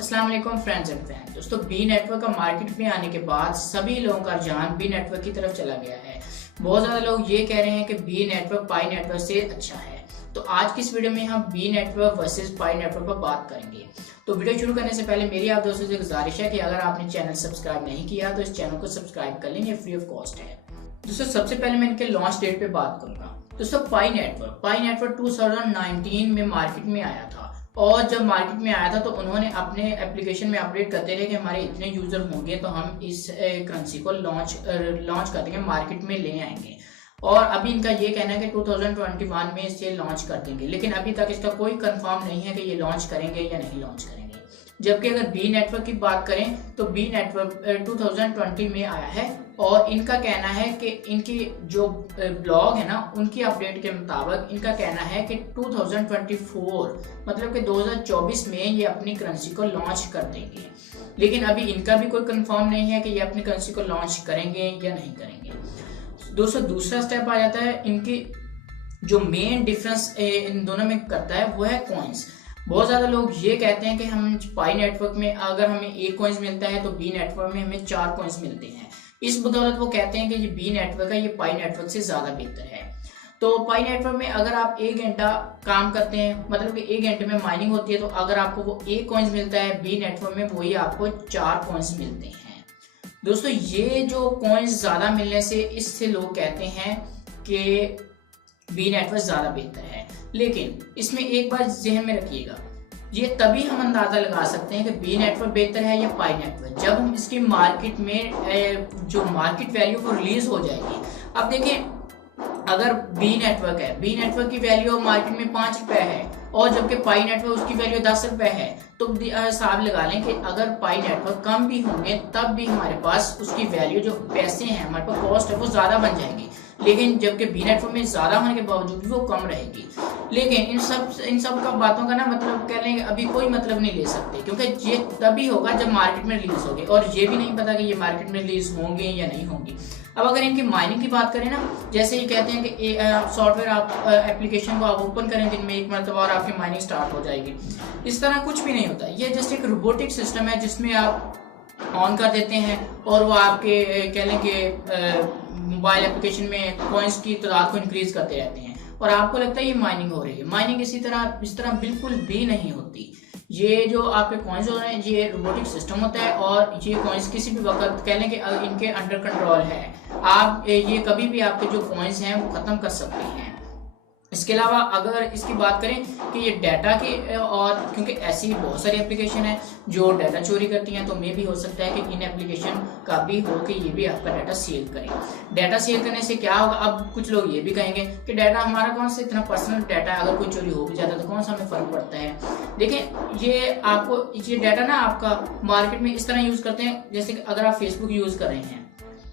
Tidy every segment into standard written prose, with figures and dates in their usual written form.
अस्सलाम वालेकुम friends and fan. दोस्तों, बी नेटवर्क का मार्केट में आने के बाद सभी लोगों का रुझान बी नेटवर्क की तरफ चला गया है। बहुत ज्यादा लोग ये कह रहे हैं कि बी नेटवर्क पाई नेटवर्क से अच्छा है। तो आज की इस वीडियो में हम बी नेटवर्क वर्सेस पाई नेटवर्क पर बात करेंगे। तो वीडियो शुरू करने से पहले मेरी आप दोस्तों से गुजारिश है कि अगर आपने चैनल सब्सक्राइब नहीं किया तो इस चैनल को सब्सक्राइब कर लें, ये फ्री ऑफ कॉस्ट है। दोस्तों, सबसे पहले मैं इनके लॉन्च डेट पे बात करूंगा। दोस्तों, पाई नेटवर्क 2019 में मार्केट में आया था और जब मार्केट में आया था तो उन्होंने अपने एप्लीकेशन में अपडेट करते रहे कि हमारे इतने यूजर होंगे तो हम इस करेंसी को लॉन्च कर देंगे, मार्केट में ले आएंगे। और अभी इनका ये कहना है कि 2021 में इसे लॉन्च कर देंगे, लेकिन अभी तक इसका कोई कंफर्म नहीं है कि ये लॉन्च करेंगे या नहीं लॉन्च करेंगे। जबकि अगर बी नेटवर्क की बात करें तो बी नेटवर्क 2020 में आया है और इनका कहना है कि इनकी जो ब्लॉग है ना उनकी अपडेट के मुताबिक इनका कहना है कि 2024 मतलब कि 2024 में ये अपनी करेंसी को लॉन्च कर देंगे। लेकिन अभी इनका भी कोई कंफर्म नहीं है कि ये अपनी करेंसी को लॉन्च करेंगे या नहीं करेंगे। दोस्तों, दूसरा स्टेप आ जाता है इनकी जो मेन डिफरेंस इन दोनों में करता है वो है कॉइन्स। बहुत ज्यादा लोग ये कहते हैं कि हम पाई नेटवर्क में अगर हमें एक कॉइन्स मिलता है तो बी नेटवर्क में हमें 4 कॉइन्स मिलते हैं। इस बदौलत वो कहते हैं कि ये बी नेटवर्क है, ये पाई नेटवर्क से ज्यादा बेहतर है। तो पाई नेटवर्क में अगर आप 1 घंटा काम करते हैं, मतलब कि 1 घंटे में माइनिंग होती है, तो अगर आपको वो 1 कॉइन्स मिलता है, बी नेटवर्क में वही आपको 4 कॉइन्स मिलते हैं। दोस्तों, ये जो कॉइन्स ज्यादा मिलने से इससे लोग कहते हैं कि बी नेटवर्क ज्यादा बेहतर है। लेकिन इसमें एक बात ज़हन में रखिएगा, ये तभी हम अंदाजा लगा सकते हैं कि बी नेटवर्क बेहतर है या पाई नेटवर्क जब हम इसकी मार्केट में जो मार्केट वैल्यू वो रिलीज हो जाएगी। अब देखिए, अगर बी नेटवर्क है, बी नेटवर्क की वैल्यू मार्केट में 5 रुपए है और जबकि पाई नेटवर्क उसकी वैल्यू 10 रुपए है, तो हिसाब लगा लें कि अगर पाई नेटवर्क कम भी होंगे तब भी हमारे पास उसकी वैल्यू जो पैसे हैं, हमारे पास कॉस्ट है, वो ज्यादा बन जाएगी। लेकिन जबकि बी नेटवर्क में ज्यादा होने के बावजूद भी वो कम रहेगी। लेकिन इन सब का बातों का ना मतलब कह लेंगे अभी कोई मतलब नहीं ले सकते, क्योंकि ये तभी होगा जब मार्केट में रिलीज होगी और ये भी नहीं पता कि ये मार्केट में रिलीज होंगे या नहीं होंगी। अब अगर इनकी माइनिंग की बात करें ना, जैसे ये कहते हैं कि सॉफ्टवेयर आप एप्लीकेशन को आप ओपन करें दिन में 1 मरतबा और आपकी माइनिंग स्टार्ट हो जाएगी, इस तरह कुछ भी नहीं होता। ये जस्ट एक रोबोटिक सिस्टम है जिसमें आप ऑन कर देते हैं और वो आपके कह लें कि मोबाइल एप्लीकेशन में कॉइन्स की तादाद को इंक्रीज करते रहते हैं और आपको लगता है ये माइनिंग हो रही है। माइनिंग इस तरह बिल्कुल भी नहीं होती। ये जो आपके कॉइन्स हो रहे हैं ये रोबोटिक सिस्टम होता है और ये कॉइन्स किसी भी वक्त कह लें कि इनके अंडर कंट्रोल है। आप ये कभी भी आपके जो कॉइन्स हैं वो खत्म कर सकते हैं। इसके अलावा अगर इसकी बात करें कि ये डाटा के और क्योंकि ऐसी बहुत सारी एप्लीकेशन है जो डाटा चोरी करती हैं, तो मे भी हो सकता है कि इन एप्लीकेशन का भी हो कि ये भी आपका डाटा सेल करें। डाटा सेल करने से क्या होगा, अब कुछ लोग ये भी कहेंगे कि डाटा हमारा कौन सा इतना पर्सनल डाटा है, अगर कोई चोरी हो भी जाता है तो कौन सा हमें फर्क पड़ता है। देखिए, ये डाटा ना आपका मार्केट में इस तरह यूज करते हैं जैसे कि अगर आप फेसबुक यूज कर रहे हैं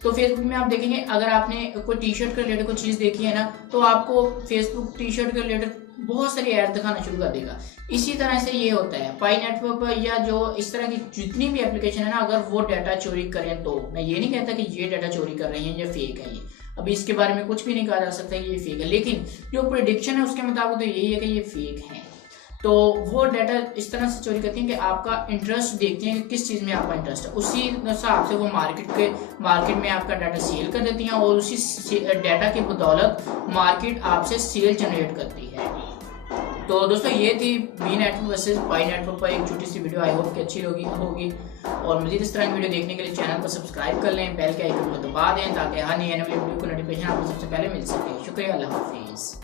तो फेसबुक में आप देखेंगे अगर आपने कोई टी शर्ट के रिलेटेड कोई चीज देखी है ना, तो आपको फेसबुक टी शर्ट के रिलेटेड बहुत सारी ऐड दिखाना शुरू कर देगा। इसी तरह से ये होता है पाई नेटवर्क पर या जो इस तरह की जितनी भी एप्लीकेशन है ना, अगर वो डाटा चोरी करें तो मैं ये नहीं कहता कि ये डाटा चोरी कर रही है या फेक है। ये अभी इसके बारे में कुछ भी नहीं कहा जा सकता कि ये फेक है, लेकिन जो प्रेडिक्शन है उसके मुताबिक तो यही है कि ये फेक है। तो वो डाटा इस तरह से चोरी करती हैं कि आपका इंटरेस्ट देखती हैं कि किस चीज़ में आपका इंटरेस्ट है, उसी हिसाब से वो मार्केट में आपका डाटा सेल कर देती हैं और उसी डाटा की बदौलत मार्केट आपसे सेल जनरेट करती है। तो दोस्तों, ये थी बी नेटवर्क वर्सेस पाई नेटवर्क पर एक छोटी सी वीडियो। आई होप कि अच्छी होगी और मज़ीद इस तरह की वीडियो देखने के लिए चैनल को सब्सक्राइब कर लें, बेल के आइकन को दबा दें ताकि हर नई वीडियो को नोटिफिकेशन आपको सबसे पहले मिल सके। शुक्रिया, अल्लाह हाफिज़।